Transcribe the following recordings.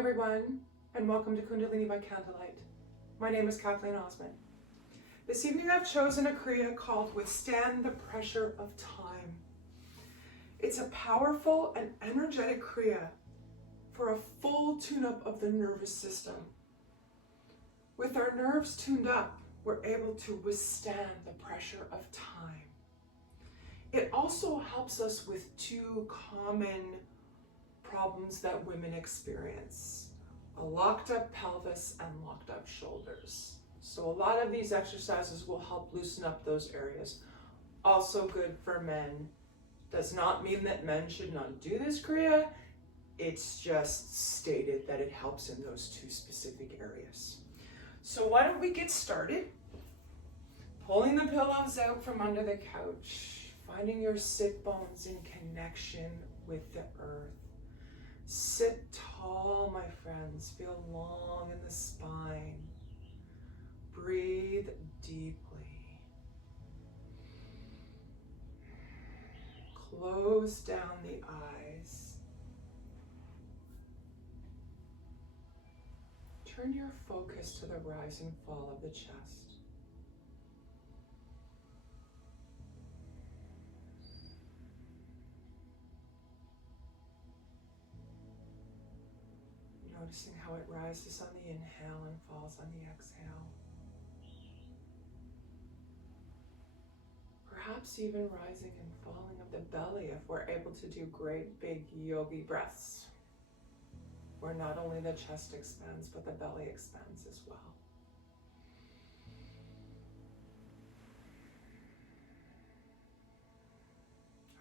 everyone, and welcome to Kundalini by Candlelight. My name is Kathleen Osmond. This evening I've chosen a Kriya called Withstand the Pressure of Time. It's a powerful and energetic Kriya for a full tune-up of the nervous system. With our nerves tuned up, we're able to withstand the pressure of time. It also helps us with two common problems that women experience: a locked up pelvis and locked up shoulders. So a lot of these exercises will help loosen up those areas. Also good for men. Does not mean that men should not do this Kriya. It's just stated that it helps in those two specific areas. So why don't we get started? Pulling the pillows out from under the couch, finding your sit bones in connection with the earth. Sit tall, my friends. Feel long in the spine. Breathe deeply. Close down the eyes. Turn your focus to the rise and fall of the chest. Noticing how it rises on the inhale and falls on the exhale. Perhaps even rising and falling of the belly if we're able to do great big yogi breaths, where not only the chest expands, but the belly expands as well.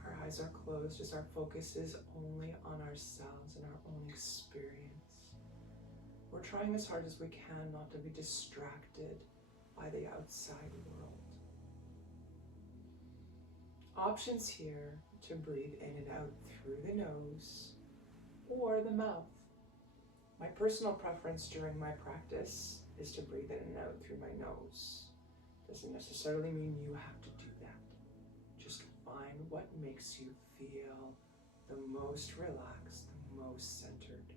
Our eyes are closed as our focus is only on ourselves and our own experience. We're trying as hard as we can not to be distracted by the outside world. Options here to breathe in and out through the nose or the mouth. My personal preference during my practice is to breathe in and out through my nose. Doesn't necessarily mean you have to do that. Just find what makes you feel the most relaxed, the most centered,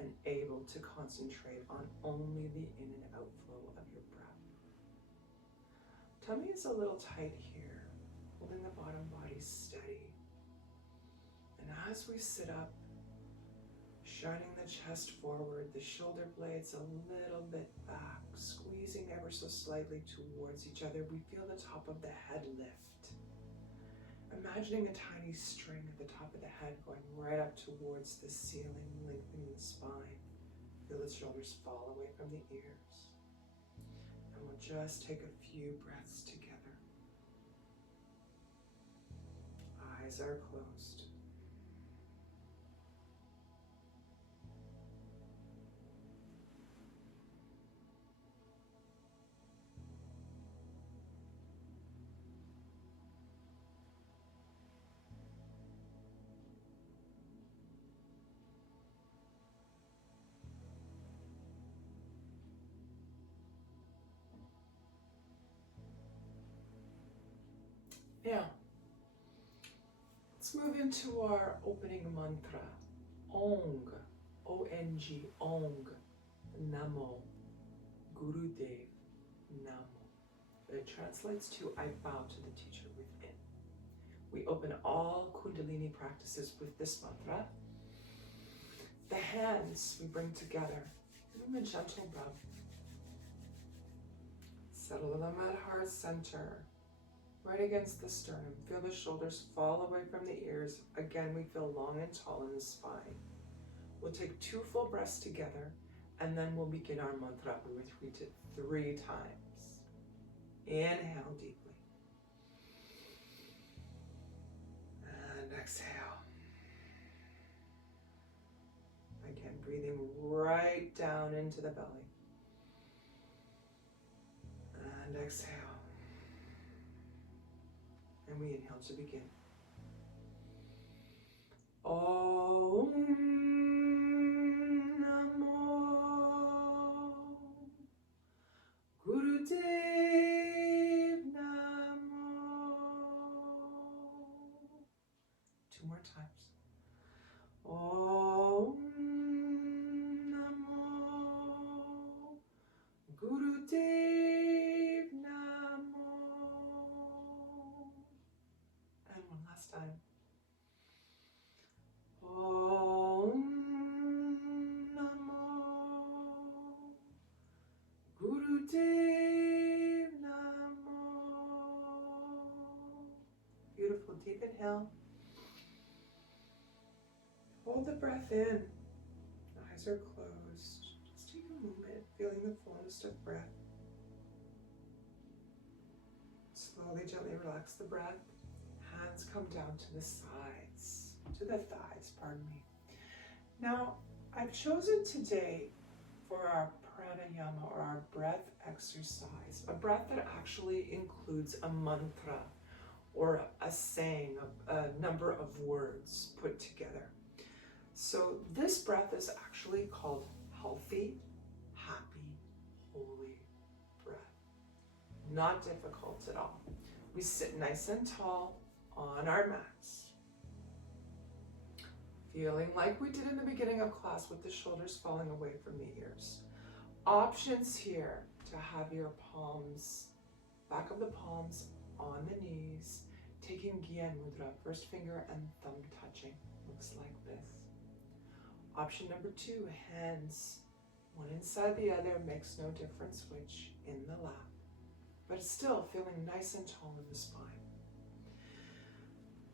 and able to concentrate on only the in and outflow of your breath. Tummy is a little tight here, holding the bottom body steady. And as we sit up, shining the chest forward, the shoulder blades a little bit back, squeezing ever so slightly towards each other, we feel the top of the head lift. Imagining a tiny string at the top of the head going right up towards the ceiling, lengthening the spine. Feel the shoulders fall away from the ears. And we'll just take a few breaths together. Eyes are closed. Now, let's move into our opening mantra. Ong, O-N-G, Ong, Namo, Gurudev, Namo. It translates to I bow to the teacher within. We open all Kundalini practices with this mantra. The hands we bring together. Give them a gentle rub. Settle them at heart center. Right against the sternum. Feel the shoulders fall away from the ears. Again, we feel long and tall in the spine. We'll take 2 full breaths together, and then we'll begin our mantra. We repeat it 3 times. Inhale deeply. And exhale. Again, breathing right down into the belly. And exhale. And we inhale to begin. Om Namo Gurudev Namo. 2 more times. Om time. Om Namo Gurudev Namo. Beautiful, deep inhale. Hold the breath in. Eyes are closed. Just take a moment, feeling the fullness of breath. Slowly, gently relax the breath. Hands come down to the sides, to the thighs, pardon me. Now, I've chosen today for our pranayama, or our breath exercise, a breath that actually includes a mantra or a saying, a number of words put together. So this breath is actually called healthy, happy, holy breath. Not difficult at all. We sit nice and tall on our mats, feeling like we did in the beginning of class with the shoulders falling away from the ears. Options here to have your palms, back of the palms on the knees, taking Gyan Mudra, first finger and thumb touching. Looks like this. Option number 2, hands one inside the other, makes no difference which, in the lap, but still feeling nice and tall in the spine.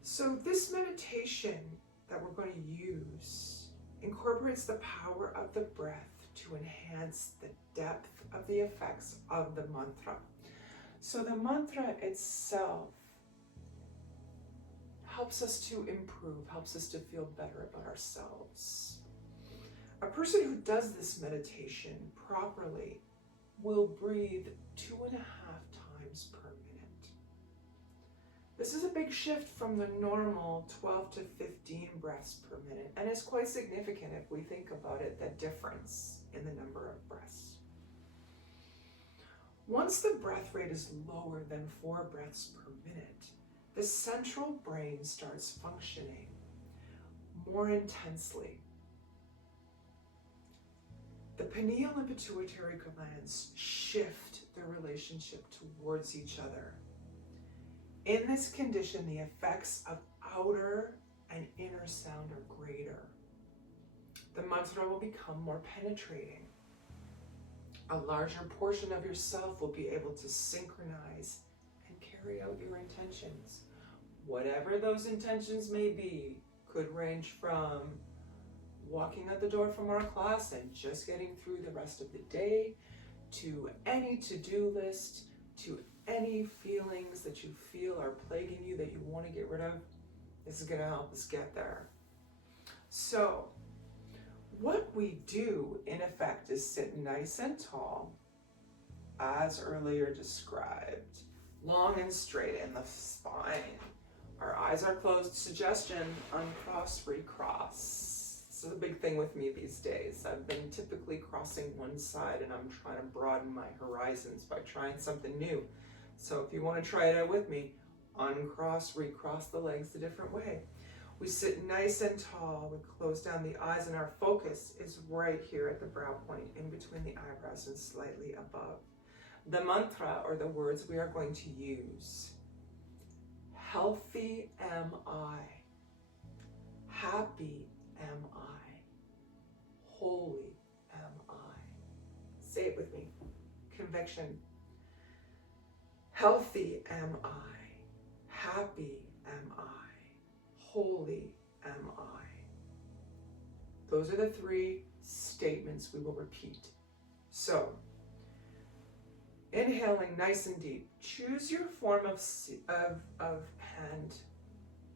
So this meditation that we're going to use incorporates the power of the breath to enhance the depth of the effects of the mantra. So the mantra itself helps us to improve, helps us to feel better about ourselves. A person who does this meditation properly will breathe 2.5 times per minute. This is a big shift from the normal 12 to 15 breaths per minute, and it's quite significant if we think about it, the difference in the number of breaths. Once the breath rate is lower than 4 breaths per minute, the central brain starts functioning more intensely. The pineal and pituitary glands shift their relationship towards each other. In this condition, the effects of outer and inner sound are greater. The mantra will become more penetrating. A larger portion of yourself will be able to synchronize and carry out your intentions. Whatever those intentions may be, could range from walking out the door from our class and just getting through the rest of the day, to any to-do list, to any feelings that you feel are plaguing you that you want to get rid of. This is going to help us get there. So what we do, in effect, is sit nice and tall, as earlier described, long and straight in the spine. Our eyes are closed. Suggestion, uncross, recross. This is a big thing with me these days. I've been typically crossing one side, and I'm trying to broaden my horizons by trying something new. So if you want to try it out with me, uncross, recross the legs the different way. We sit nice and tall. We close down the eyes, and our focus is right here at the brow point, in between the eyebrows and slightly above. The mantra, or the words we are going to use: healthy am I, happy am I, holy am I. Say it with me. Conviction. Healthy am I, happy am I, holy am I. Those are the 3 statements we will repeat. So, inhaling nice and deep. Choose your form of hand.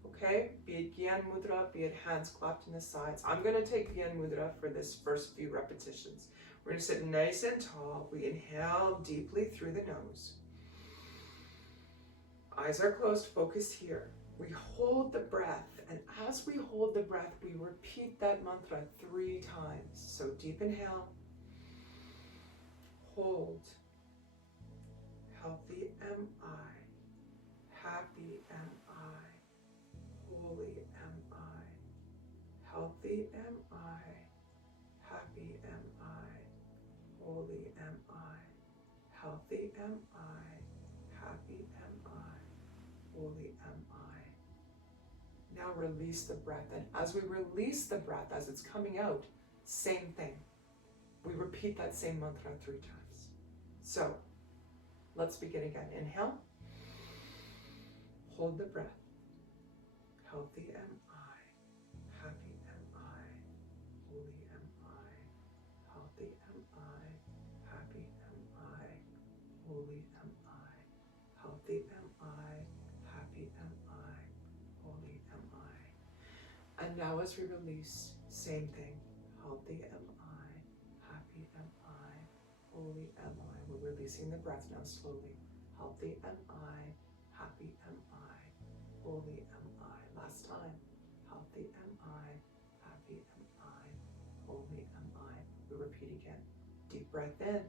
Okay? Be it Gyan Mudra, be it hands clapped in the sides. I'm going to take Gyan Mudra for this first few repetitions. We're going to sit nice and tall. We inhale deeply through the nose. Eyes are closed, focus here. We hold the breath, and as we hold the breath, we repeat that mantra 3 times. So deep inhale, hold. Healthy am I, happy am I, holy am I. Healthy am I, happy am I, holy am I. Healthy am I, happy am I, holy am I. Now release the breath. And as we release the breath, as it's coming out, same thing. We repeat that same mantra 3 times. So let's begin again. Inhale. Hold the breath. Healthy am I. Happy am I. Holy am I. Healthy am I. Happy am I. Holy am I. Healthy am I. Happy am I. Holy am I. And now as we release, same thing. Healthy am I. Happy am I. Holy am I. We're releasing the breath now slowly. Healthy am I. Happy am I. Holy am I. Last time. Healthy am I. Happy am I. Holy am I. We repeat again. Deep breath in.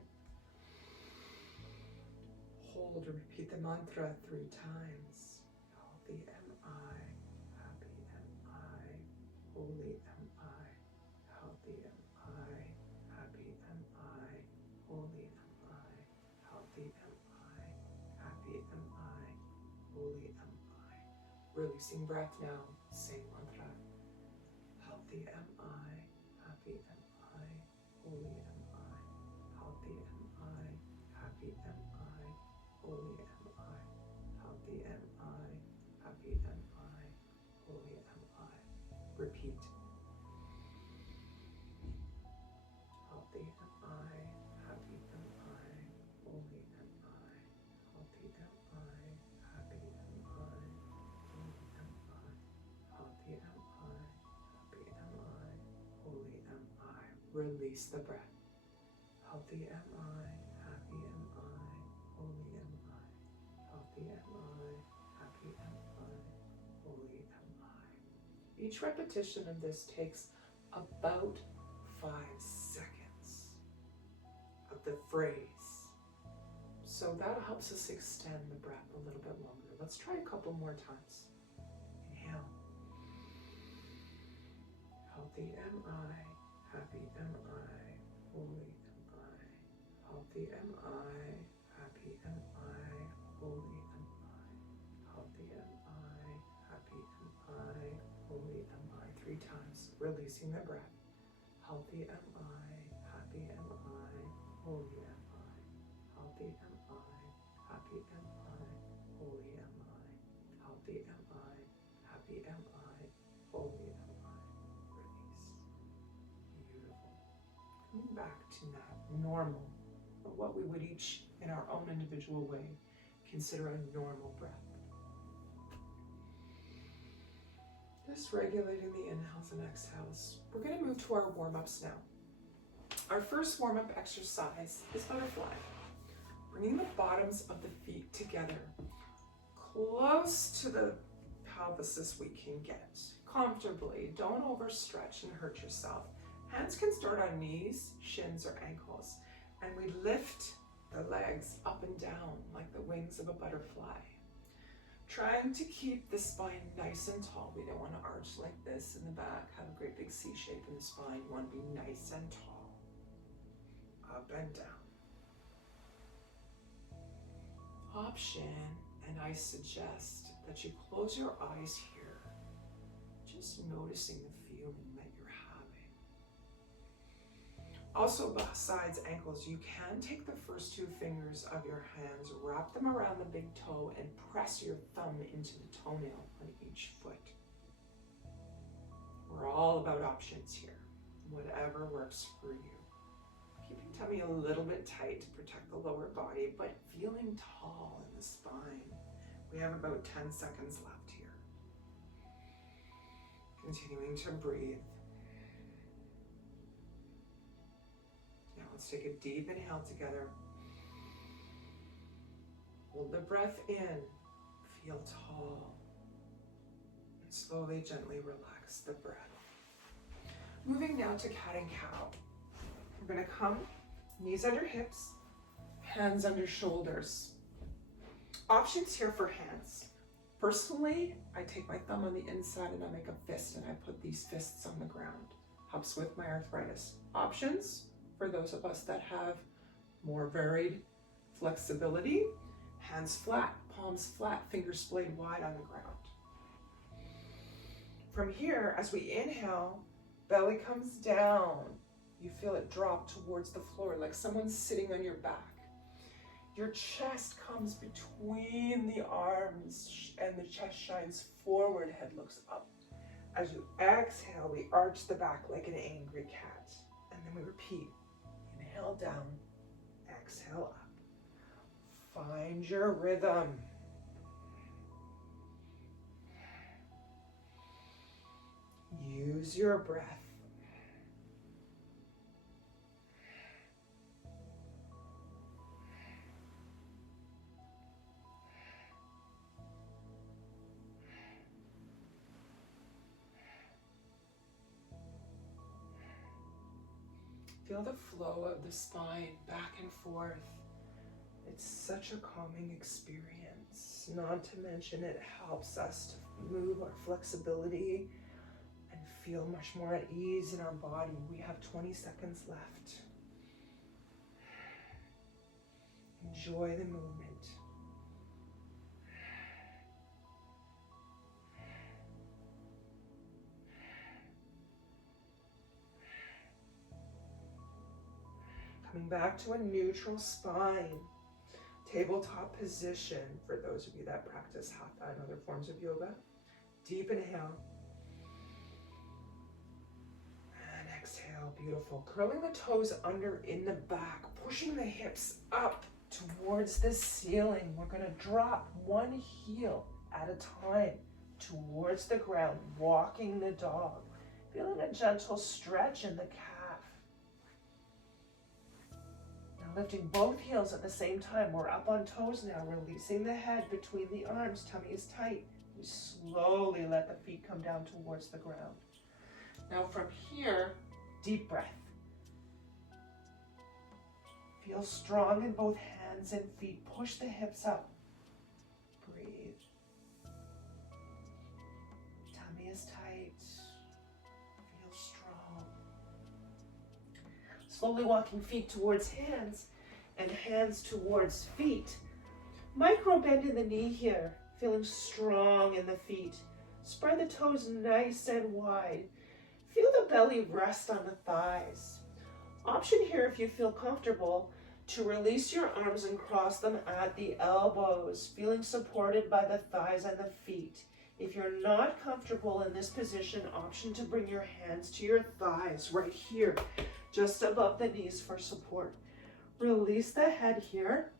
Hold and repeat the mantra 3 times. Healthy am I. Happy am I. Holy am I. Healthy am I. Happy am I. Holy am I. Healthy am I. Happy am I. Holy am I. Releasing breath now. Same mantra. Healthy am I. Happy am I. Holy am I. Healthy am I. Happy am I. Holy am I. Healthy am I. Happy am I. Holy am I. Repeat. Healthy am I. Happy am I. Holy am I. Healthy am I. Happy am I. Holy am I. Healthy am I. Happy am I. Holy am I. Release the breath. Healthy am I. Happy am I. Holy am I. Healthy am I. Happy am I. Holy am I. Each repetition of this takes about 5 seconds of the phrase. So that helps us extend the breath a little bit longer. Let's try a couple more times. Inhale. Healthy am I. Happy am I. Holy am I. Healthy am I. Happy am I. Holy am I. Healthy am I. Happy am I. Holy am I. 3 times. Releasing the breath. Healthy am I. Happy am I. Holy am I. Healthy am I. Happy am I. Holy am I. Healthy am I. Happy am I. Holy am I. Release. Beautiful. Coming back to that normal, or what we would each, in our own individual way, consider a normal breath. Just regulating the inhales and exhales. We're going to move to our warm-ups now. Our first warm-up exercise is butterfly. Bringing the bottoms of the feet together, close to the pelvis as we can get. Comfortably, don't overstretch and hurt yourself. Hands can start on knees, shins, or ankles. And we lift the legs up and down like the wings of a butterfly. Trying to keep the spine nice and tall. We don't want to arch like this in the back, have a great big C shape in the spine. You want to be nice and tall. Up and down. Option, and I suggest that you close your eyes here, just noticing the feeling that you're having. Also, besides ankles, you can take the first 2 fingers of your hands, wrap them around the big toe, and press your thumb into the toenail on each foot. We're all about options here, whatever works for you. Keeping tummy a little bit tight to protect the lower body, but feeling tall in the spine. We have about 10 seconds left here. Continuing to breathe. Now let's take a deep inhale together. Hold the breath in. Feel tall. And slowly, gently relax the breath. Moving now to cat and cow. We're going to come, knees under hips, hands under shoulders. Options here for hands. Personally, I take my thumb on the inside and I make a fist and I put these fists on the ground. Helps with my arthritis. Options for those of us that have more varied flexibility. Hands flat, palms flat, fingers splayed wide on the ground. From here, as we inhale, belly comes down. You feel it drop towards the floor like someone's sitting on your back. Your chest comes between the arms and the chest shines forward, head looks up. As you exhale, we arch the back like an angry cat. And then we repeat. Inhale down, exhale up. Find your rhythm. Use your breath. Feel the flow of the spine back and forth. It's such a calming experience. Not to mention it helps us to move our flexibility and feel much more at ease in our body. We have 20 seconds left. Enjoy the movement. Coming back to a neutral spine. Tabletop position for those of you that practice hatha and other forms of yoga. Deep inhale. And exhale, beautiful. Curling the toes under in the back, pushing the hips up towards the ceiling. We're gonna drop one heel at a time towards the ground, walking the dog. Feeling a gentle stretch in the calf. Lifting both heels at the same time. We're up on toes now, releasing the head between the arms. Tummy is tight. We slowly let the feet come down towards the ground. Now from here, deep breath. Feel strong in both hands and feet. Push the hips up. Breathe. Tummy is tight. Feel strong. Slowly walking feet towards hands and hands towards feet. Micro bend in the knee here, feeling strong in the feet. Spread the toes nice and wide. Feel the belly rest on the thighs. Option here, if you feel comfortable, to release your arms and cross them at the elbows, feeling supported by the thighs and the feet. If you're not comfortable in this position, option to bring your hands to your thighs right here, just above the knees for support. Release the head here.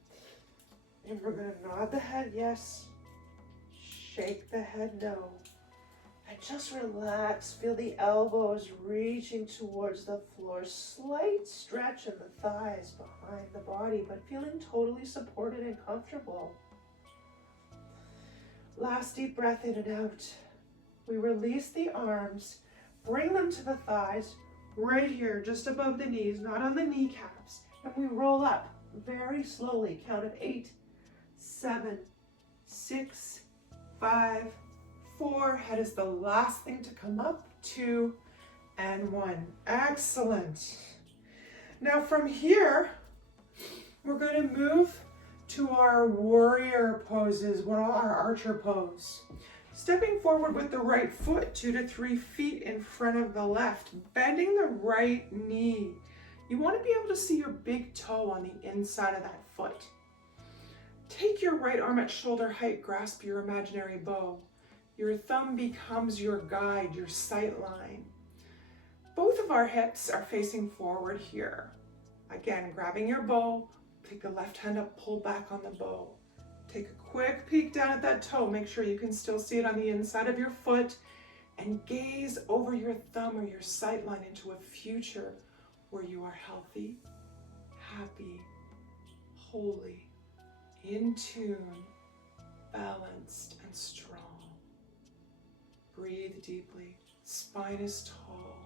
And we're going to nod the head yes. Shake the head no. And just relax. Feel the elbows reaching towards the floor. Slight stretch in the thighs behind the body, but feeling totally supported and comfortable. Last deep breath in and out. We release the arms. Bring them to the thighs. Right here, just above the knees, not on the kneecaps. And we roll up very slowly. Count of 8, 7, 6, 5, 4. Head is the last thing to come up. 2 and 1. Excellent. Now from here, we're going to move to our warrior poses, our archer pose. Stepping forward with the right foot 2 to 3 feet in front of the left, bending the right knee. You want to be able to see your big toe on the inside of that foot. Take your right arm at shoulder height, grasp your imaginary bow. Your thumb becomes your guide, your sight line. Both of our hips are facing forward here. Again, grabbing your bow, pick the left hand up, pull back on the bow. Take a quick peek down at that toe. Make sure you can still see it on the inside of your foot and gaze over your thumb or your sight line into a future where you are healthy, happy, holy, in tune, balanced, and strong. Breathe deeply. Spine is tall.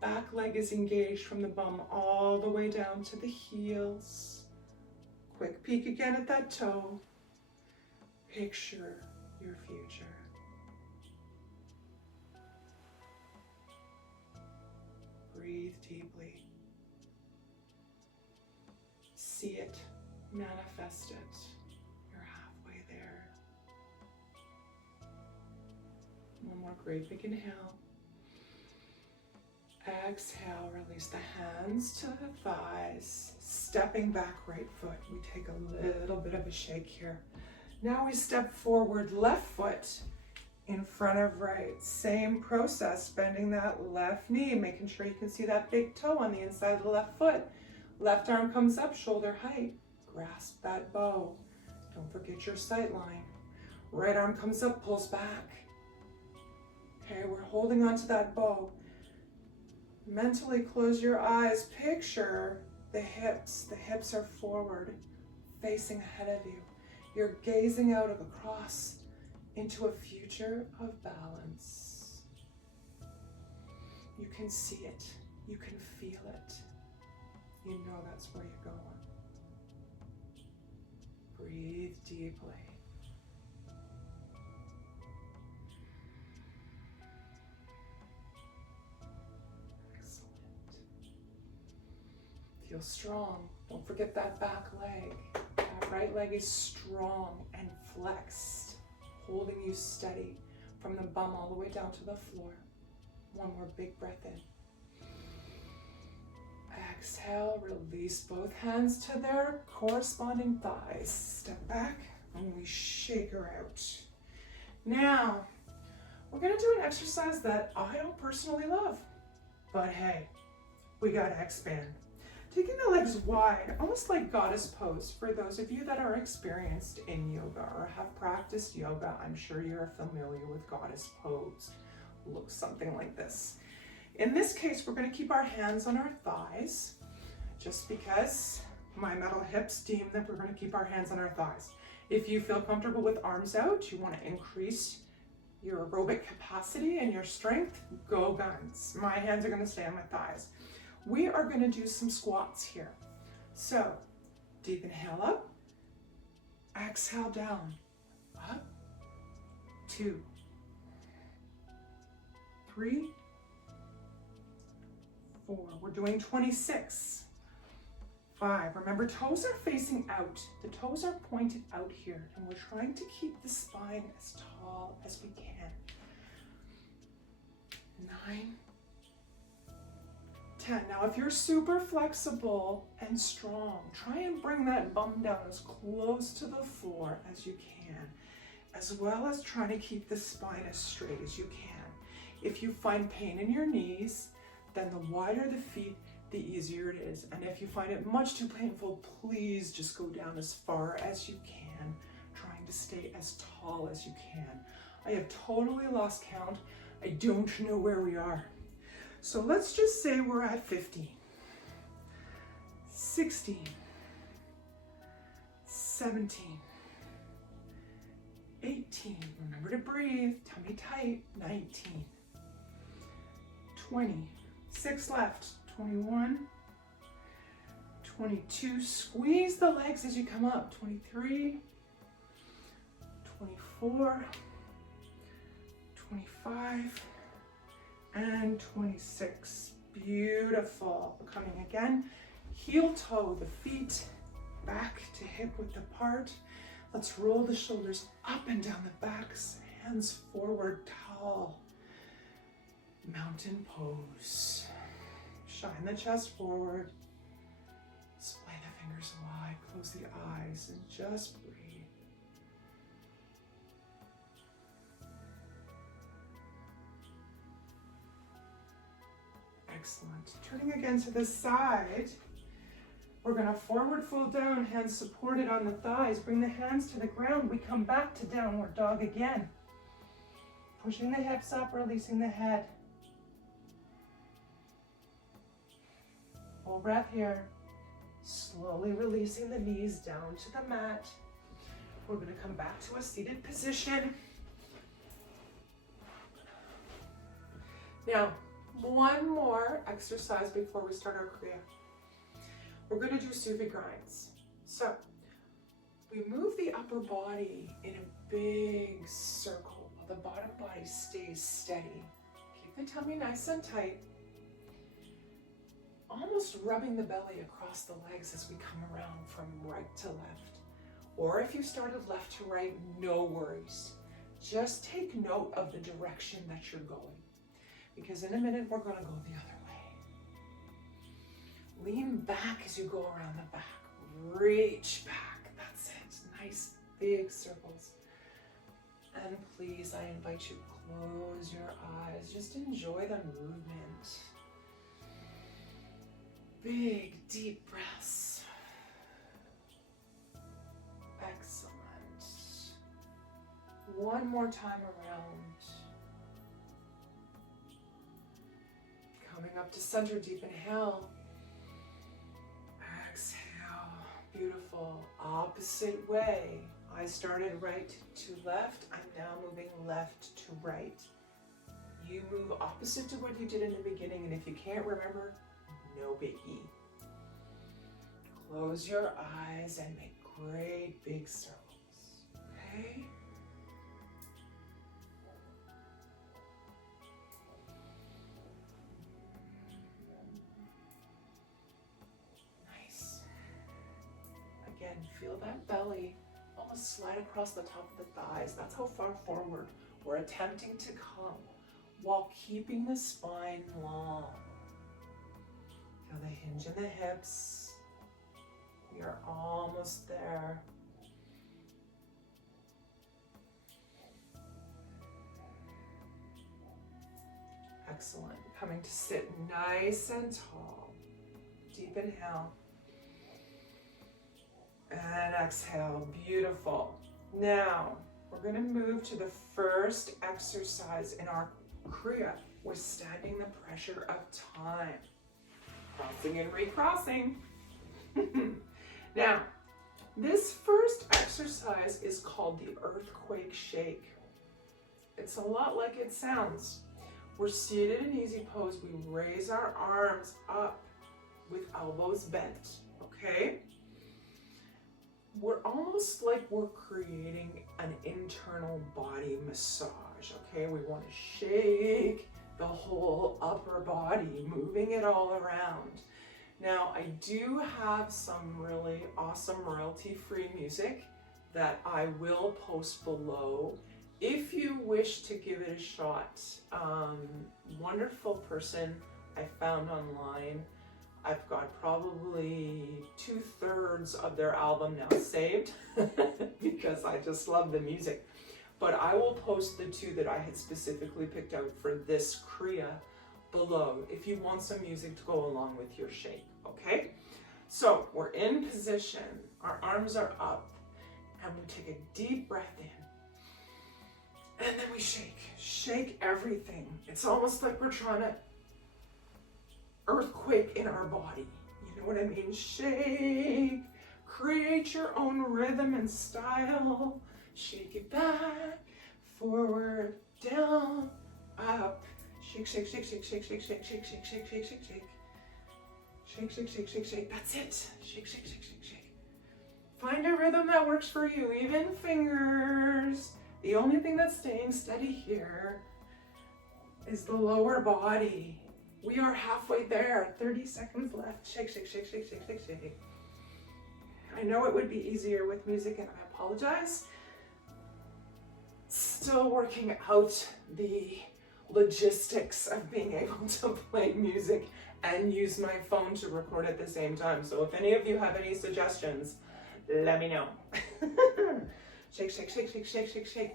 Back leg is engaged from the bum all the way down to the heels. Quick peek again at that toe. Picture your future. Breathe deeply. See it, manifest it. You're halfway there. One more. Great big inhale. Exhale, release the hands to the thighs. Stepping back, right foot. We take a little bit of a shake here. Now we step forward, left foot in front of right. Same process, bending that left knee, making sure you can see that big toe on the inside of the left foot. Left arm comes up, shoulder height. Grasp that bow. Don't forget your sight line. Right arm comes up, pulls back. Okay, we're holding on to that bow. Mentally close your eyes. Picture the hips. The hips are forward, facing ahead of you. You're gazing out across into a future of balance. You can see it. You can feel it. You know that's where you're going. Breathe deeply. Feel strong. Don't forget that back leg. That right leg is strong and flexed, holding you steady from the bum all the way down to the floor. One more big breath in. Exhale, release both hands to their corresponding thighs. Step back and we shake her out. Now, we're gonna do an exercise that I don't personally love, but hey, we gotta expand. Taking the legs wide, almost like goddess pose. For those of you that are experienced in yoga or have practiced yoga, I'm sure you're familiar with goddess pose. Looks something like this. In this case, we're going to keep our hands on our thighs, just because my metal hips deem that we're going to keep our hands on our thighs. If you feel comfortable with arms out, you want to increase your aerobic capacity and your strength, go guns. My hands are going to stay on my thighs. We are going to do some squats here. So, deep inhale up, exhale down, up, 2, 3, 4. We're doing 26. 5. Remember, toes are facing out. The toes are pointed out here, and we're trying to keep the spine as tall as we can. 9. 10. Now, if you're super flexible and strong, try and bring that bum down as close to the floor as you can, as well as trying to keep the spine as straight as you can. If you find pain in your knees, then the wider the feet, the easier it is. And if you find it much too painful, please just go down as far as you can, trying to stay as tall as you can. I have totally lost count. I don't know where we are. So let's just say we're at 15, 16, 17, 18, remember to breathe, tummy tight, 19, 20, 6 left, 21, 22, squeeze the legs as you come up, 23, 24, 25, and 26. Beautiful. Coming again, heel toe the feet back to hip width apart. Let's roll the shoulders up and down the backs, hands forward, tall. Mountain pose. Shine the chest forward. Splay the fingers wide, close the eyes, and just breathe. Excellent. Turning again to the side, we're going to forward fold down, hands supported on the thighs. Bring the hands to the ground. We come back to downward dog again. Pushing the hips up, releasing the head. Full breath here. Slowly releasing the knees down to the mat. We're going to come back to a seated position. Now, one more exercise before we start our Kriya. We're going to do Sufi grinds. So, we move the upper body in a big circle while the bottom body stays steady. Keep the tummy nice and tight. Almost rubbing the belly across the legs as we come around from right to left. Or if you started left to right, no worries. just take note of the direction that you're going, because in a minute we're going to go the other way. Lean back as you go around the back. Reach back. That's it. Nice big circles. And please, I invite you, close your eyes. Just enjoy the movement. Big, deep breaths. Excellent. One more time around. Coming up to center, deep inhale. Exhale. Beautiful. Opposite way. I started right to left. I'm now moving left to right. You move opposite to what you did in the beginning, and if you can't remember, no biggie. Close your eyes and make great big circles. Okay? Nice. Again, feel that belly almost slide across the top of the thighs. That's how far forward we're attempting to come while keeping the spine long. Feel the hinge in the hips. We are almost there. Excellent. Coming to sit nice and tall. Deep inhale. And exhale. Beautiful. Now, we're going to move to the first exercise in our Kriya. Withstanding the pressure of time. Crossing and recrossing. Now, this first exercise is called the earthquake shake. It's a lot like it sounds. We're seated in easy pose. We raise our arms up with elbows bent, okay? We're almost like we're creating an internal body massage, okay? We want to shake the whole upper body, moving it all around. Now, I do have some really awesome royalty-free music that I will post below if you wish to give it a shot. Wonderful person I found online. I've got probably 2/3 of their album now saved because I just love the music. But I will post the 2 that I had specifically picked out for this Kriya below if you want some music to go along with your shake, okay? So we're in position, our arms are up, and we take a deep breath in. And then we shake everything. It's almost like we're trying to earthquake in our body. You know what I mean? Shake, create your own rhythm and style. Shake it back, forward, down, up. Shake, shake, shake, shake, shake, shake, shake, shake, shake, shake, shake, shake, shake. Shake, shake, shake, shake, shake. That's it. Shake, shake, shake, shake, shake. Find a rhythm that works for you, even fingers. The only thing that's staying steady here is the lower body. We are halfway there. 30 seconds left. Shake, shake, shake, shake, shake, shake, shake. I know it would be easier with music, and I apologize. Still working out the logistics of being able to play music and use my phone to record at the same time. So if any of you have any suggestions, let me know. Shake, shake, shake, shake, shake, shake, shake.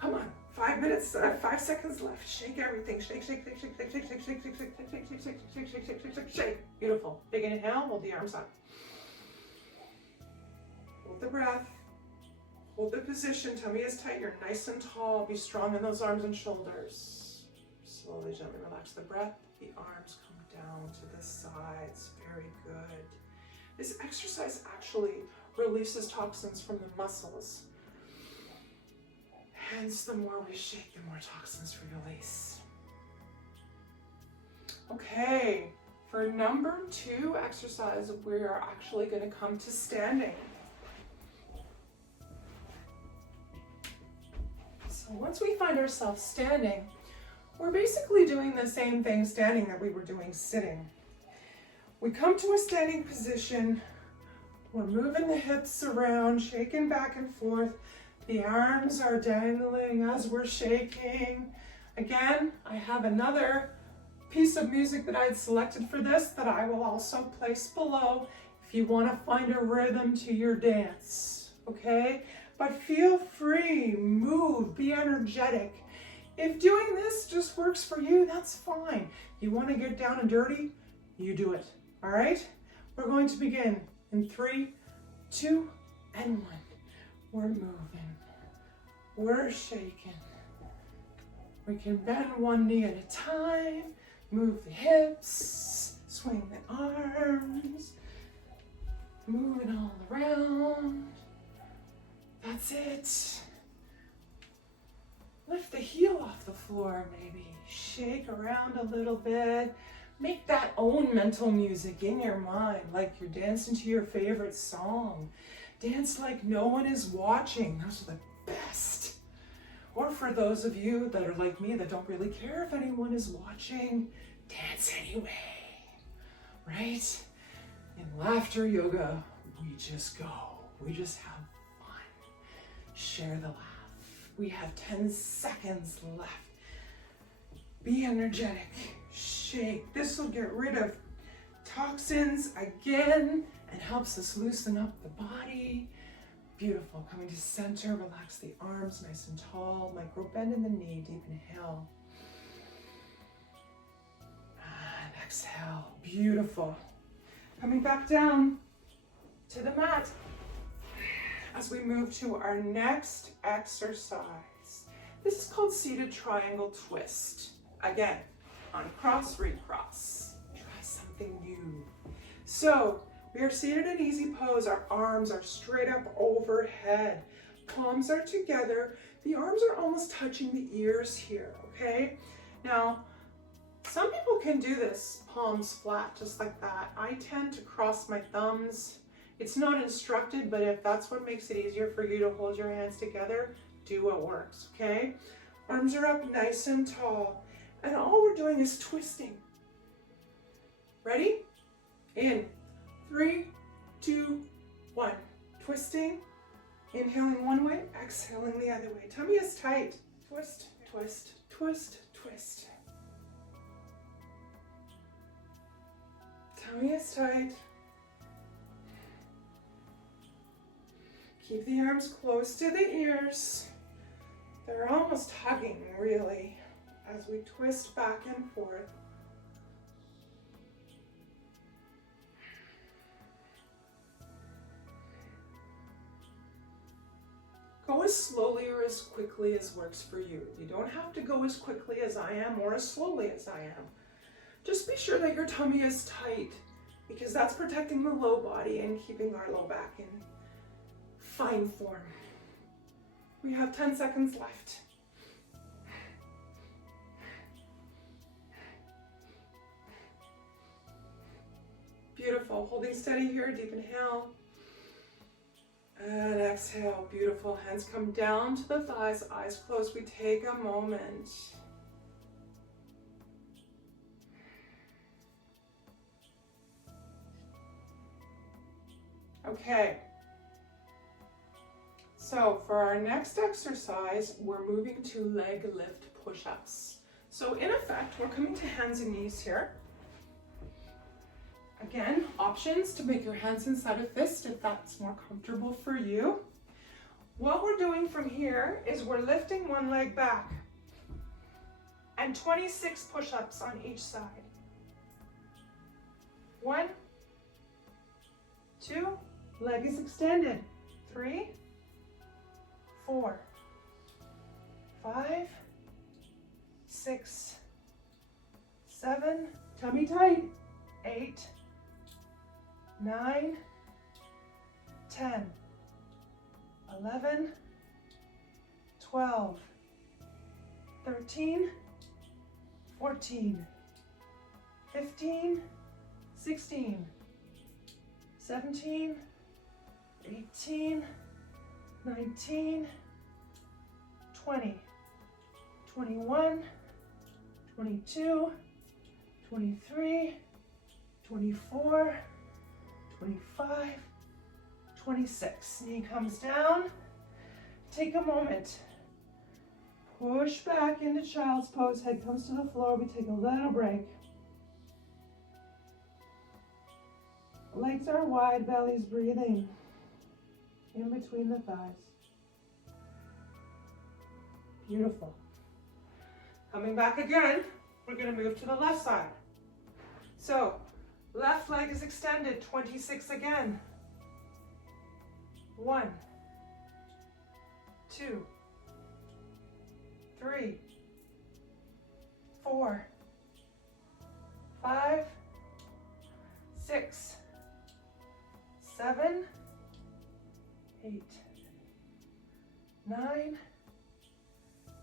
Come on, 5 seconds left. Shake everything. Shake, shake, shake, shake, shake, shake, shake, shake, shake, shake, shake, shake, shake, shake, shake, shake, shake, shake, shake. Beautiful. Big inhale, hold the arms up. Hold the breath. Hold the position. Tummy is tight. You're nice and tall. Be strong in those arms and shoulders. Slowly, gently relax the breath. The arms come down to the sides. Very good. This exercise actually releases toxins from the muscles. Hence, the more we shake, the more toxins we release. Okay, for number 2 exercise, we are actually going to come to standing. So once we find ourselves standing, we're basically doing the same thing standing that we were doing sitting. We come to a standing position. We're moving the hips around, shaking back and forth. The arms are dangling as we're shaking. Again, I have another piece of music that I had selected for this that I will also place below if you want to find a rhythm to your dance, okay? But feel free, move, be energetic. If doing this just works for you, that's fine. You want to get down and dirty, you do it, all right? We're going to begin in 3, 2, and 1. We're moving, we're shaking. We can bend one knee at a time, move the hips, swing the arms, move it all around. That's it. Lift the heel off the floor, maybe. Shake around a little bit. Make that own mental music in your mind, like you're dancing to your favorite song. Dance like no one is watching. Those are the best. Or for those of you that are like me that don't really care if anyone is watching, dance anyway, right? In laughter yoga, we just go. We just have fun. Share the laugh. We have 10 seconds left. Be energetic. Shake. This will get rid of toxins again and helps us loosen up the body. Beautiful. Coming to center, relax the arms nice and tall. Micro bend in the knee, deep inhale. And exhale. Beautiful. Coming back down to the mat as we move to our next exercise. This is called seated triangle twist. Again, uncross, recross. Try something new. So, we are seated in easy pose. Our arms are straight up overhead. Palms are together. The arms are almost touching the ears here, okay? Now, some people can do this, palms flat, just like that. I tend to cross my thumbs. It's not instructed, but if that's what makes it easier for you to hold your hands together, do what works, okay? Arms are up nice and tall. And all we're doing is twisting. Ready? In. 3, 2, 1. Twisting. Inhaling one way, exhaling the other way. Tummy is tight. Twist, twist, twist, twist. Tummy is tight. Keep the arms close to the ears. They're almost hugging, really, as we twist back and forth. Go as slowly or as quickly as works for you. You don't have to go as quickly as I am or as slowly as I am. Just be sure that your tummy is tight, because that's protecting the low body and keeping our low back in fine form. We have 10 seconds left. Beautiful. Holding steady here, deep inhale. And exhale, beautiful. Hands come down to the thighs, eyes closed. We take a moment. Okay. So for our next exercise, we're moving to leg lift push-ups. So in effect, we're coming to hands and knees here. Again, options to make your hands inside a fist if that's more comfortable for you. What we're doing from here is we're lifting one leg back and 26 push-ups on each side. 1, 2, leg is extended. 3, 4, 5, 6, 7, tummy tight, 8, 9, 10, 11, 12, 13, 14, 15, 16, 17, 18, 19, 20, 21, 22, 23, 24, 25, 26. Knee comes down. take a moment. Push back into child's pose. Head comes to the floor. We take a little break. Legs are wide, belly's breathing in between the thighs. Beautiful. Coming back again, we're going to move to the left side. So, left leg is extended, 26 again. 1, 2, 3, 4, 5, 6, 7, 8, 9,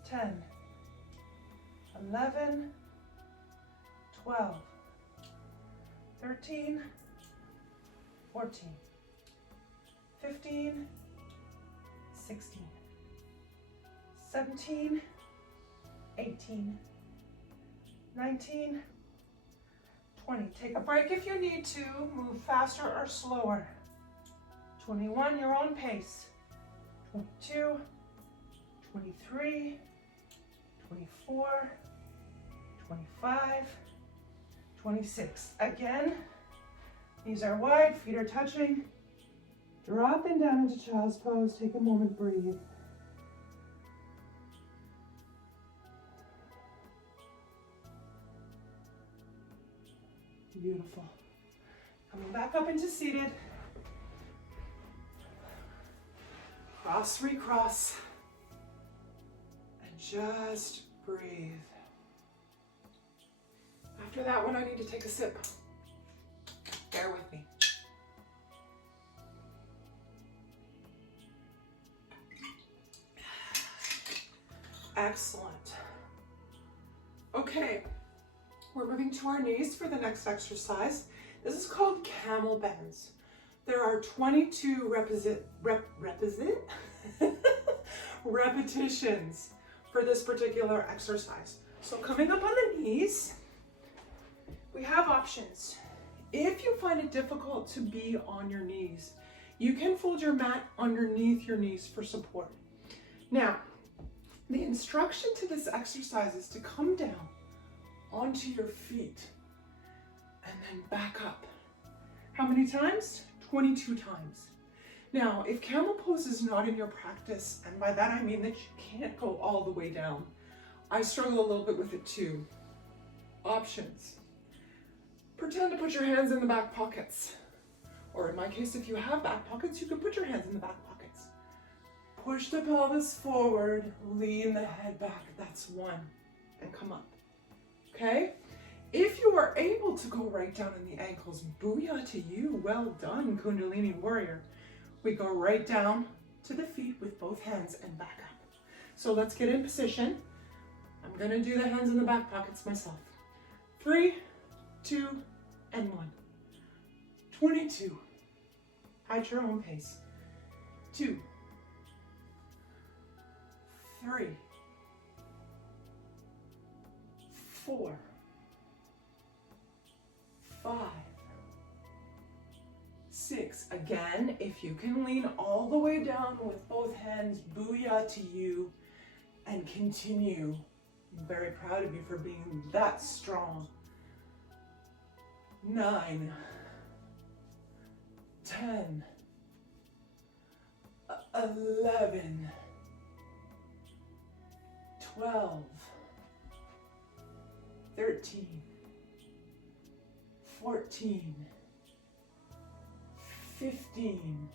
10, 11, 12, 13, 14, 15, 16, 17, 18, 19, 20. Take a break if you need to. Move faster or slower. 21, your own pace. 22, 23, 24, 25, 26. Again, knees are wide, feet are touching. Dropping down into child's pose. Take a moment, breathe. Beautiful. Coming back up into seated. Cross, recross. And just breathe. After that one, I need to take a sip. Bear with me. Excellent. Okay, we're moving to our knees for the next exercise. This is called camel bends. There are 22 repetitions for this particular exercise. So coming up on the knees, we have options. If you find it difficult to be on your knees, you can fold your mat underneath your knees for support. Now, the instruction to this exercise is to come down onto your feet and then back up. How many times? 22 times. Now, if camel pose is not in your practice, and by that I mean that you can't go all the way down, I struggle a little bit with it too. Options. Pretend to put your hands in the back pockets. Or in my case, if you have back pockets, you can put your hands in the back pockets. Push the pelvis forward, lean the head back, that's one, and come up, okay? If you are able to go right down in the ankles, booyah to you, well done, Kundalini warrior. We go right down to the feet with both hands and back up. So let's get in position. I'm gonna do the hands in the back pockets myself. 3, 2, and 1. 22, at your own pace. 2, 3, 4, 5, 6. Again, if you can lean all the way down with both hands, booyah to you, and continue. I'm very proud of you for being that strong. 9, 10, 11, 12, 13, 14, 15,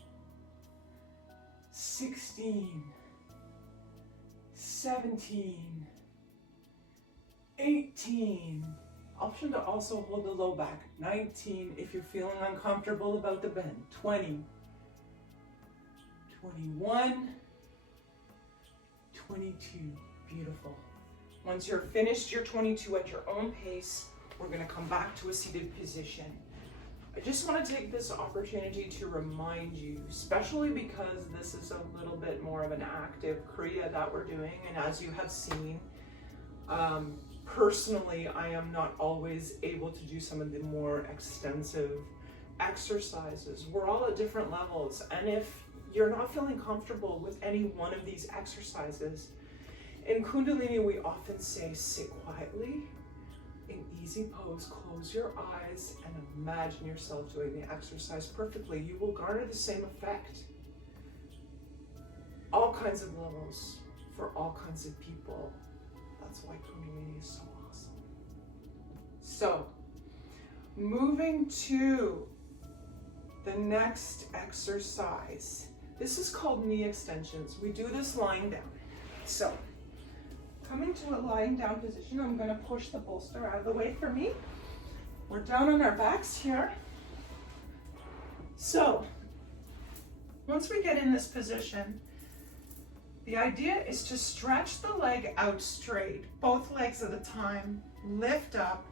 16, 17, 18. Option to also hold the low back. 19 if you're feeling uncomfortable about the bend. 20, 21, 22. Beautiful. Once you're finished your 22 at your own pace, we're going to come back to a seated position. I just want to take this opportunity to remind you, especially because this is a little bit more of an active Kriya that we're doing, and as you have seen, personally, I am not always able to do some of the more extensive exercises. We're all at different levels, and if you're not feeling comfortable with any one of these exercises, in Kundalini we often say sit quietly, in easy pose, close your eyes and imagine yourself doing the exercise perfectly. You will garner the same effect. All kinds of levels for all kinds of people. That's why Kundalini is so awesome. So, moving to the next exercise. This is called knee extensions. We do this lying down. So, coming to a lying down position, I'm going to push the bolster out of the way for me. We're down on our backs here. So, once we get in this position, the idea is to stretch the leg out straight, both legs at a time, lift up,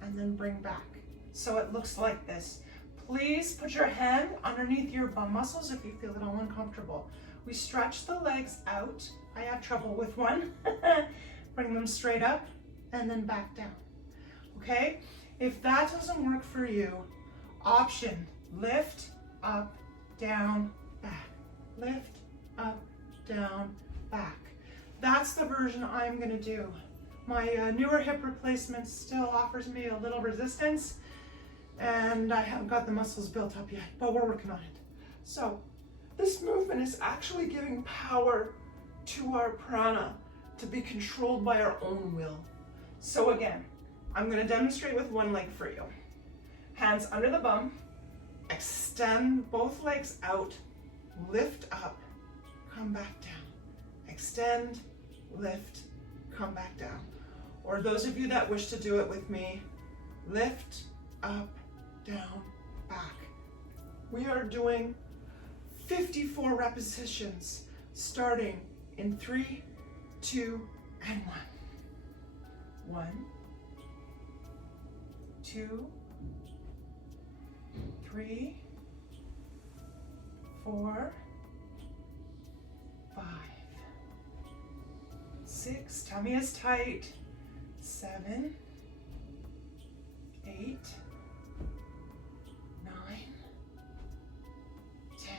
and then bring back. So it looks like this. Please put your hand underneath your bum muscles if you feel at all uncomfortable. We stretch the legs out. I have trouble with one. Bring them straight up and then back down. Okay? If that doesn't work for you, option, lift, up, down, back. Lift, up, down, back. That's the version I'm gonna do. My newer hip replacement still offers me a little resistance, and I haven't got the muscles built up yet, but we're working on it. So this movement is actually giving power to our prana to be controlled by our own will. So again, I'm going to demonstrate with one leg for you. Hands under the bum, extend both legs out, lift up, come back down. Extend, lift, come back down. Or those of you that wish to do it with me, lift, up, down, back. We are doing 54 repetitions, starting in 3, 2, and 1. 1, 2, 3, 4, 5, 6, tummy is tight, 7, 8, 9, 10.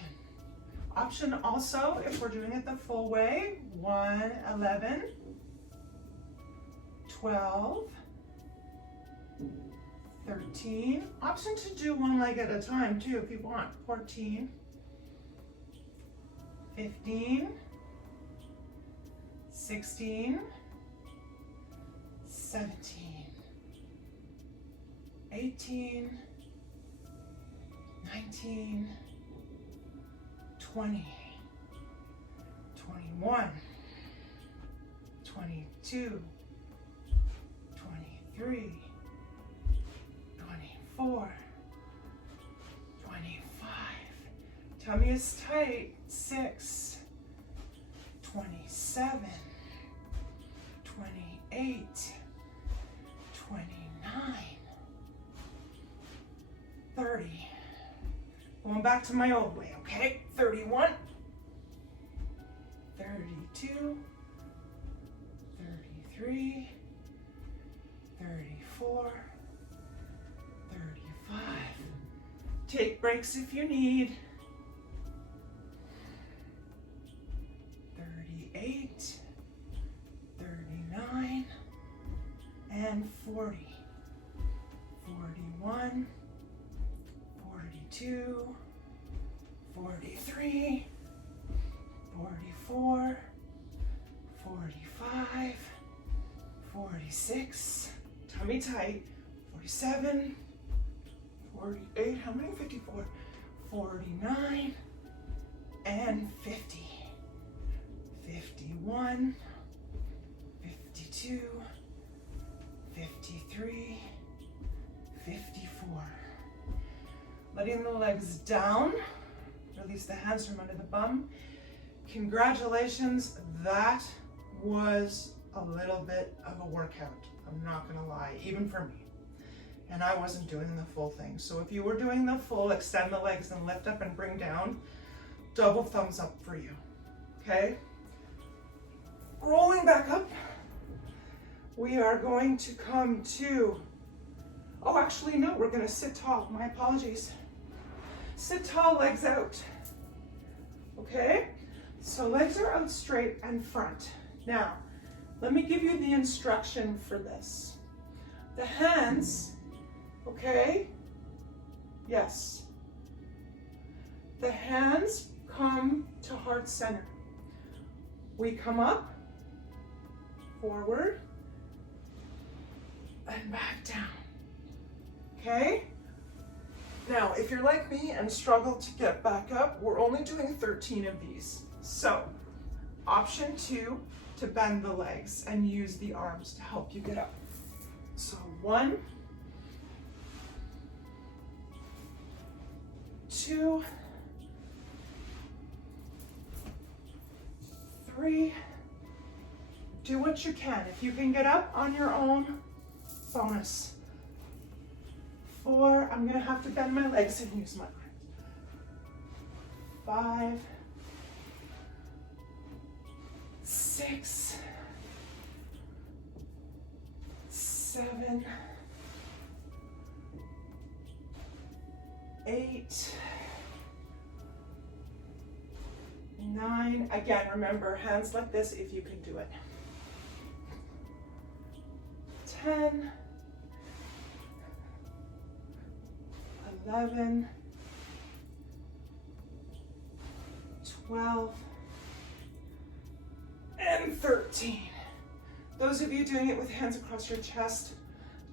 Option also, if we're doing it the full way, 1, 11, 12, 13. Option to do one leg at a time too if you want. 14, 15, 16, 17, 18, 19, 20, 21, 22, 23, 24, 25. Tummy is tight. 6, 27, 28, 29, 30. Going back to my old way, okay? 31, 32, 33, 34, 35. Take breaks if you need. 38, 39, and 40. 41, 42, 43, 44, 45, 46, tummy tight, 47, 48, how many? 54, 49, and 50. 51, 52, 53, 54. Letting the legs down, release the hands from under the bum. Congratulations, that was a little bit of a workout. I'm not gonna lie, even for me. And I wasn't doing the full thing. So if you were doing the full, extend the legs and lift up and bring down, double thumbs up for you, okay? Rolling back up, we are going to come to, oh, actually, no, we're gonna sit tall. My apologies. Sit tall, legs out. Okay? So legs are out straight and front. Now, let me give you the instruction for this. The hands, okay? Yes. The hands come to heart center. We come up, forward, and back down. Okay? Now, if you're like me and struggle to get back up, we're only doing 13 of these. So, option 2, to bend the legs and use the arms to help you get up. So 1, 2, 3. Do what you can. If you can get up on your own, bonus. 4, I'm gonna have to bend my legs and use my arms. 5, 6, 7, 8, 9. Again, remember, hands like this if you can do it. 10, 11, 12, and 13. Those of you doing it with hands across your chest,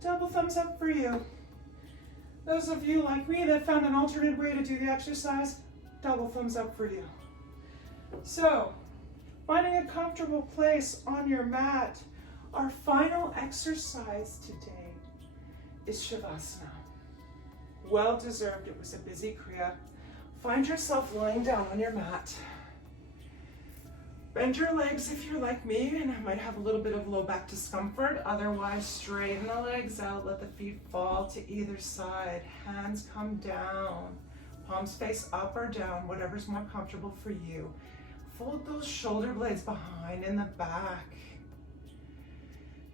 double thumbs up for you. Those of you like me that found an alternate way to do the exercise, double thumbs up for you. So, finding a comfortable place on your mat, our final exercise today is Shavasana. Well deserved, it was a busy Kriya. Find yourself lying down on your mat. Bend your legs if you're like me, and I might have a little bit of low back discomfort. Otherwise, straighten the legs out, let the feet fall to either side. Hands come down, palms face up or down, whatever's more comfortable for you. Fold those shoulder blades behind in the back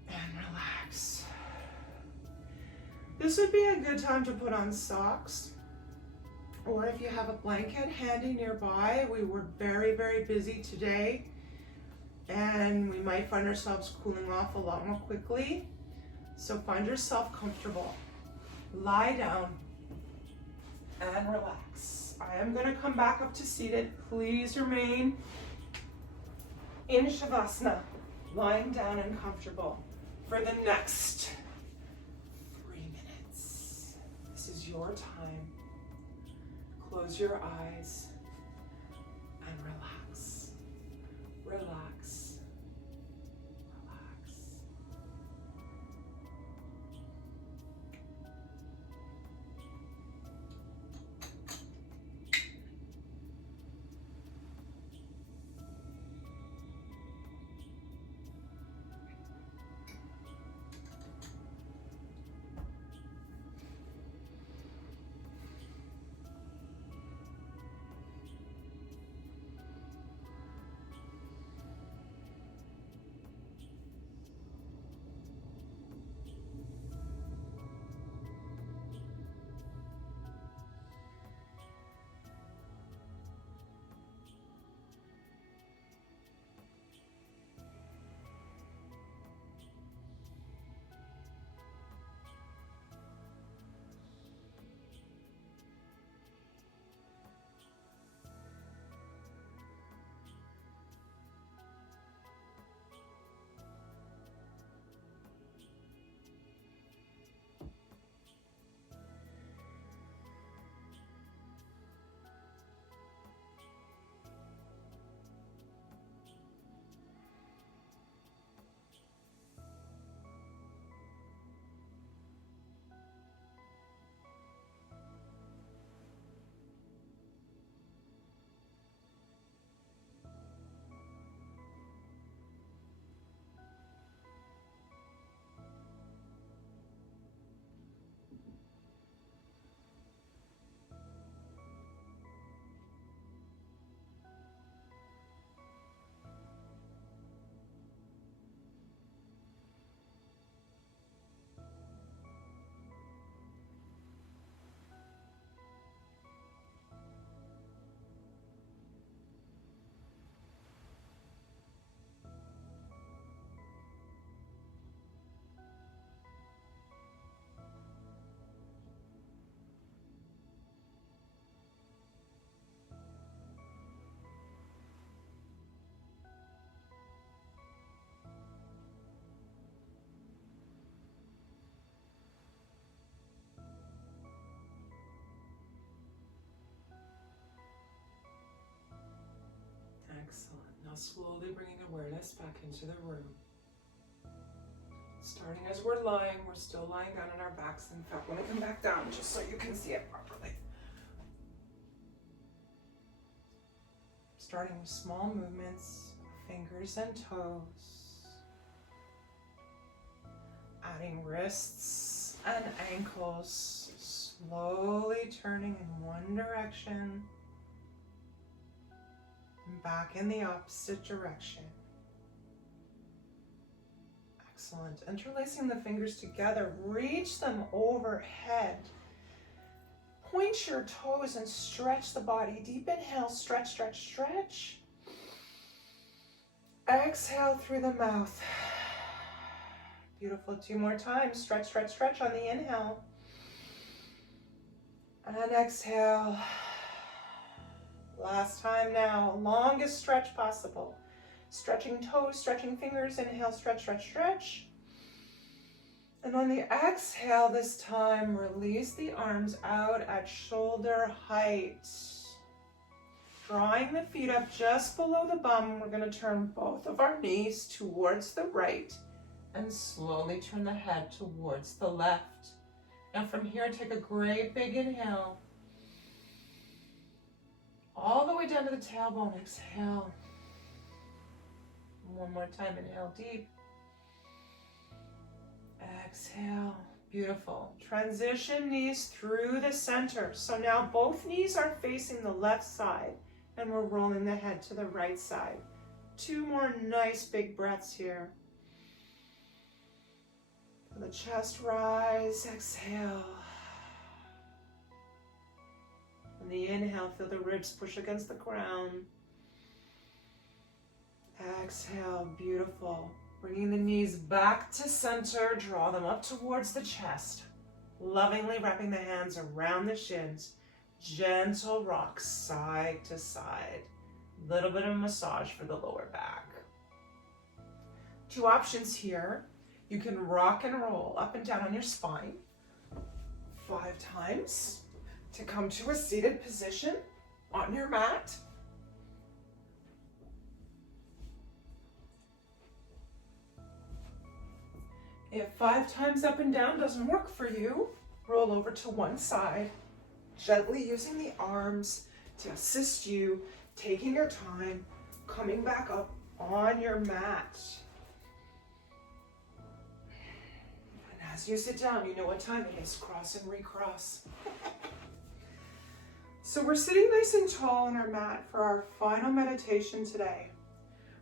and relax. This would be a good time to put on socks, or if you have a blanket handy nearby. We were very, very busy today, and we might find ourselves cooling off a lot more quickly. So find yourself comfortable. Lie down and relax. I am going to come back up to seated. Please remain in Shavasana, lying down and comfortable for the next 3 minutes. This is your time. Close your eyes and relax. Relax. Relax. slowly bringing awareness back into the room. Starting as we're lying, we're still lying down on our backs. In fact, let me come back down just so you can see it properly. Starting with small movements, fingers and toes. Adding wrists and ankles, slowly turning in one direction and back in the opposite direction. Excellent. Interlacing the fingers together, reach them overhead. Point your toes and stretch the body. Deep inhale, stretch, stretch, stretch. Exhale through the mouth. Beautiful. 2 more times. Stretch, stretch, stretch on the inhale. And exhale. Last time now. Longest stretch possible. Stretching toes, stretching fingers. Inhale, stretch, stretch, stretch. And on the exhale this time, release the arms out at shoulder height. Drawing the feet up just below the bum, we're going to turn both of our knees towards the right and slowly turn the head towards the left. Now from here, take a great big inhale. All the way down to the tailbone, exhale. One more time, inhale deep. Exhale. Beautiful. Transition knees through the center. So now both knees are facing the left side and we're rolling the head to the right side. 2 more nice big breaths here. Feel the chest rise. Exhale. On the inhale, feel the ribs push against the ground. Exhale. Beautiful. Bringing the knees back to center, draw them up towards the chest. Lovingly wrapping the hands around the shins. Gentle rock side to side. Little bit of massage for the lower back. 2 options here. You can rock and roll up and down on your spine 5 times to come to a seated position on your mat. If 5 times up and down doesn't work for you, roll over to one side, gently using the arms to assist you, taking your time, coming back up on your mat. And as you sit down, you know what time it is. Cross and recross. So we're sitting nice and tall on our mat for our final meditation today.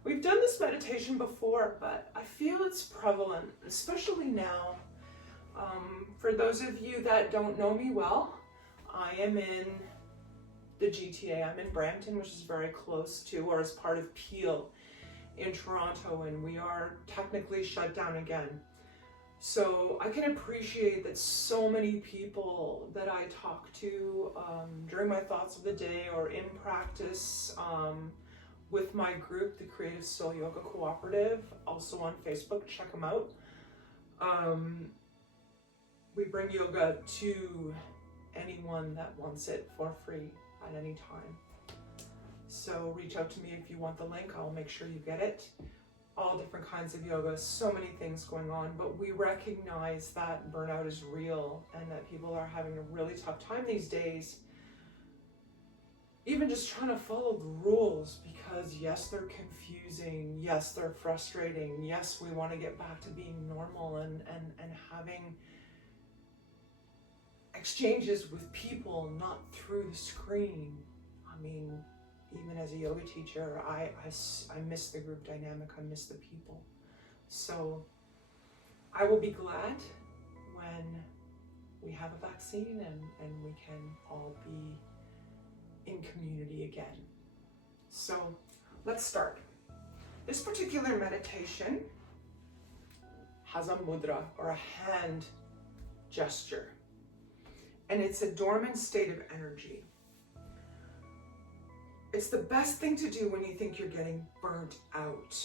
We've done this meditation before, but I feel it's prevalent, especially now. For those of you that don't know me well, I am in the GTA. I'm in Brampton, which is very close to, or is part of Peel in Toronto, and we are technically shut down again. So I can appreciate that so many people that I talk to during my thoughts of the day or in practice, with my group, the Creative Soul Yoga Cooperative, also on Facebook, check them out. We bring yoga to anyone that wants it for free at any time. So reach out to me if you want the link. I'll make sure you get it. All different kinds of yoga, so many things going on, but we recognize that burnout is real and that people are having a really tough time these days. Even just trying to follow the rules, because yes, they're confusing, yes, they're frustrating, yes, we want to get back to being normal and having exchanges with people, not through the screen. I mean, even as a yoga teacher, I miss the group dynamic, I miss the people. So I will be glad when we have a vaccine and we can all be in community again. So let's start. This particular meditation has a mudra, or a hand gesture, and it's a dormant state of energy. It's the best thing to do when you think you're getting burnt out.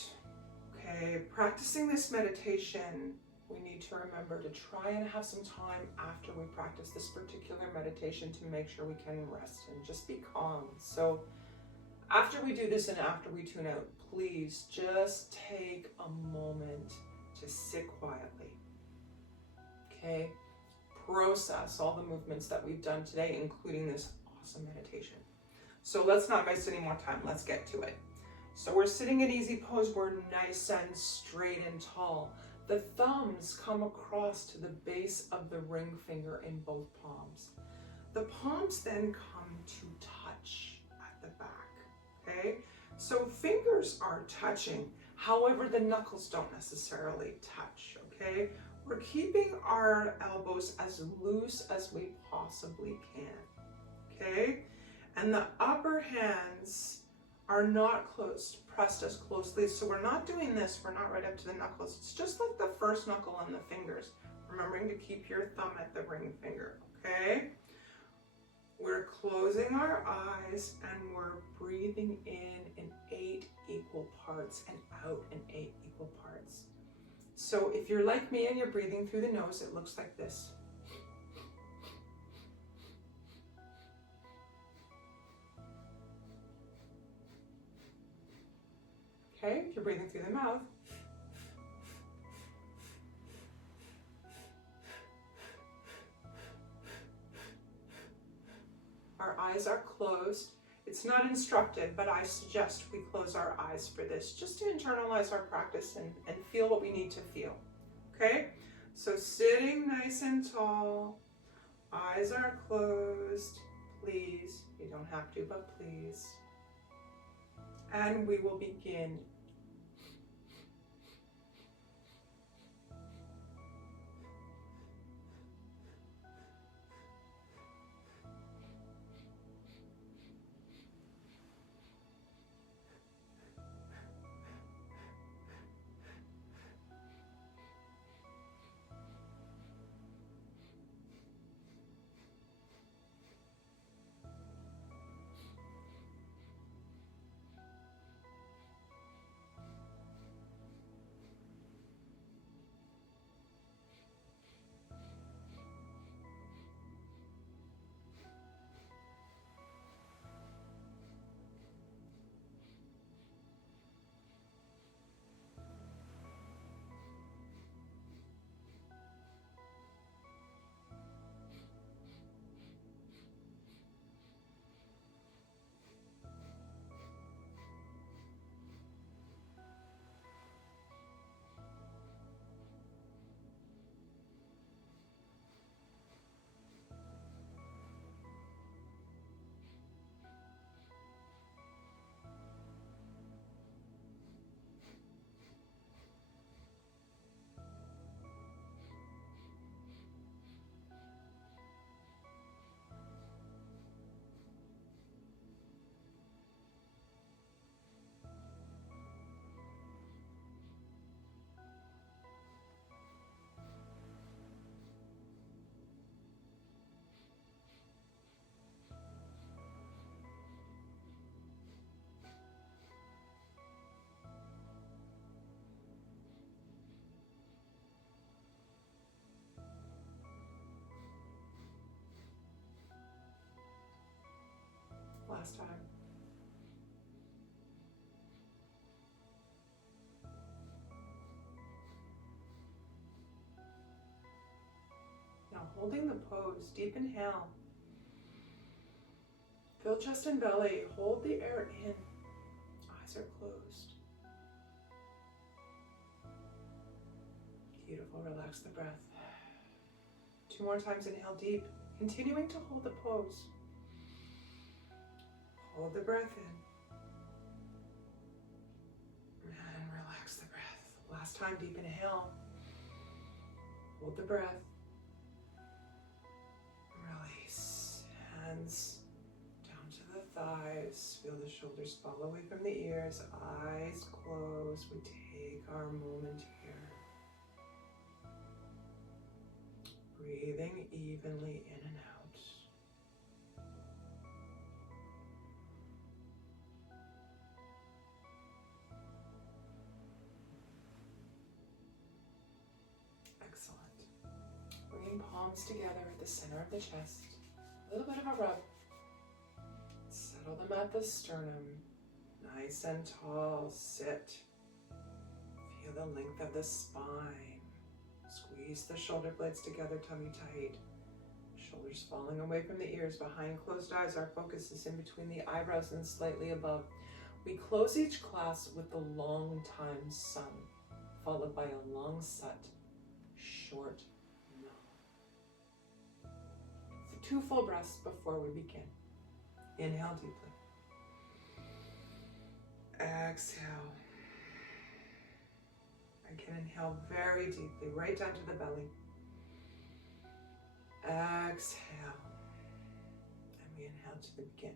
Okay, practicing this meditation, we need to remember to try and have some time after we practice this particular meditation to make sure we can rest and just be calm. So after we do this and after we tune out, please just take a moment to sit quietly. Okay? Process all the movements that we've done today, including this awesome meditation. So let's not waste any more time. Let's get to it. So we're sitting in easy pose. We're nice and straight and tall. The thumbs come across to the base of the ring finger in both palms. The palms then come to touch at the back, okay? So fingers are touching, however, the knuckles don't necessarily touch, okay? We're keeping our elbows as loose as we possibly can, okay? And the upper hands are not pressed as closely, so we're not doing this, we're not right up to the knuckles. It's just like the first knuckle on the fingers, remembering to keep your thumb at the ring finger, okay? We're closing our eyes and we're breathing in 8 equal parts and out in 8 equal parts. So if you're like me and you're breathing through the nose, it looks like this. Okay, if you're breathing through the mouth, our eyes are closed. It's not instructed, but I suggest we close our eyes for this, just to internalize our practice and feel what we need to feel, okay? So sitting nice and tall, eyes are closed, please. You don't have to, but please. And we will begin. Last time. Now holding the pose, deep inhale. Fill chest and belly, hold the air in. Eyes are closed. Beautiful, relax the breath. 2 more times, inhale deep, continuing to hold the pose. Hold the breath in. And relax the breath. Last time, deep inhale. Hold the breath. Release. Hands down to the thighs. Feel the shoulders fall away from the ears. Eyes closed. We take our moment here. Breathing evenly in and out. Palms together at the center of the chest. A little bit of a rub. Settle them at the sternum. Nice and tall, sit. Feel the length of the spine. Squeeze the shoulder blades together, tummy tight. Shoulders falling away from the ears. Behind closed eyes, our focus is in between the eyebrows and slightly above. We close each class with the long time sun, followed by a long sat, short no. For 2 full breaths before we begin. Inhale deeply. Exhale. Again, inhale very deeply, right down to the belly. Exhale. And we inhale to the begin.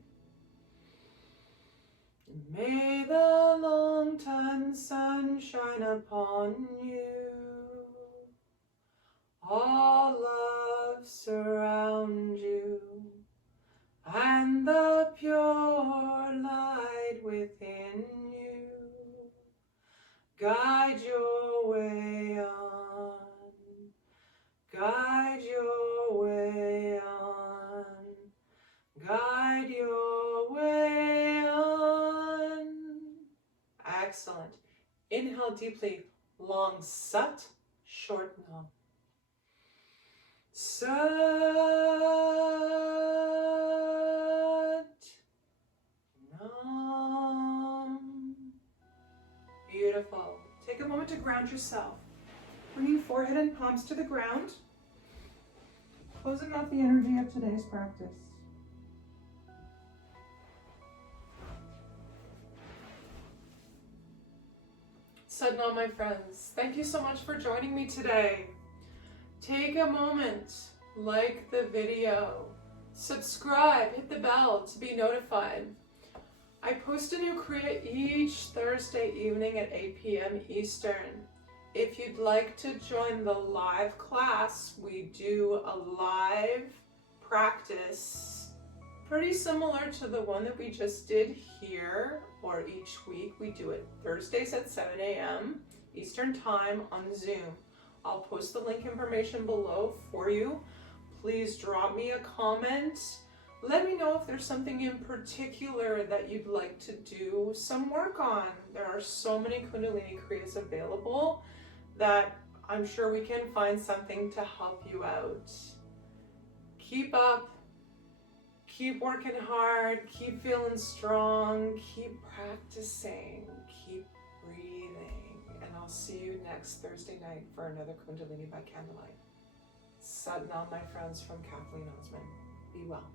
May the long time sun shine upon you. All love surround you. And the pure light within you guide your way on, guide your way on, guide your way on. Excellent. Inhale deeply, long sat, short no. Sat, nam. Beautiful. Take a moment to ground yourself. Bringing forehead and palms to the ground. Closing out the energy of today's practice. Sadhana, my friends, thank you so much for joining me today. Take a moment, like the video, subscribe, hit the bell to be notified. I post a new Kriya each Thursday evening at 8 p.m. Eastern. If you'd like to join the live class, we do a live practice pretty similar to the one that we just did here, or each week. We do it Thursdays at 7 a.m. Eastern Time on Zoom. I'll post the link information below for you. Please drop me a comment. Let me know if there's something in particular that you'd like to do some work on. There are so many Kundalini Kriyas available that I'm sure we can find something to help you out. Keep up, keep working hard, keep feeling strong, keep practicing, keep breathing, and I'll see you next Thursday night for another Kundalini by Candlelight. Sadhana, my friends, from Kathleen Osmond. Be well.